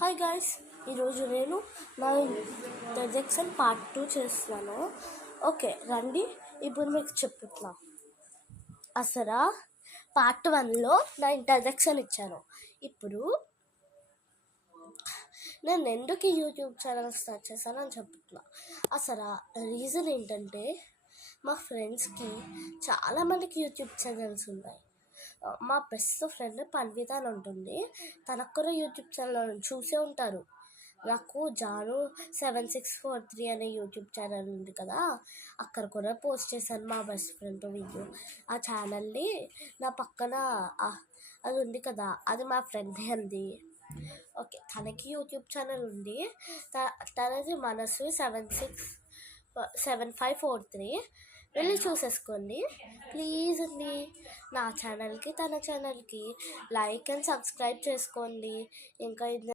Hi guys, ఈరోజు నేను నా ఇంట్రడక్షన్ పార్ట్ 2 చేస్తున్నాను. ఓకే రండి, ఇప్పుడు మీకు చెప్తున్నా. అసలు పార్ట్ 1లో నా ఇంట్రడక్షన్ ఇచ్చాను. ఇప్పుడు నేను ఎందుకు యూట్యూబ్ ఛానల్ స్టార్ట్ చేశానని చెప్తున్నా. అసలు రీజన్ ఏంటంటే మా ఫ్రెండ్స్కి చాలామందికి యూట్యూబ్ ఛానల్స్ ఉన్నాయి. మా బెస్ట్ ఫ్రెండ్ పన్విత అని ఉంటుంది. తనకు కూడా యూట్యూబ్ ఛానల్ చూసే ఉంటారు. నాకు జాను 7643 అనే యూట్యూబ్ ఛానల్ ఉంది కదా, అక్కడ కూడా పోస్ట్ చేశాను మా బెస్ట్ ఫ్రెండ్తో వీడియో. ఆ ఛానల్ని నా పక్కన అది ఉంది కదా, అది మా ఫ్రెండ్ అంది. ఓకే, తనకి యూట్యూబ్ ఛానల్ ఉంది. తనది మనసు 7543. వెళ్ళి చూసేసుకోండి ప్లీజ్ అండి. నా ఛానల్కి తన ఛానల్కి లైక్ అండ్ సబ్స్క్రైబ్ చేసుకోండి. ఇంకా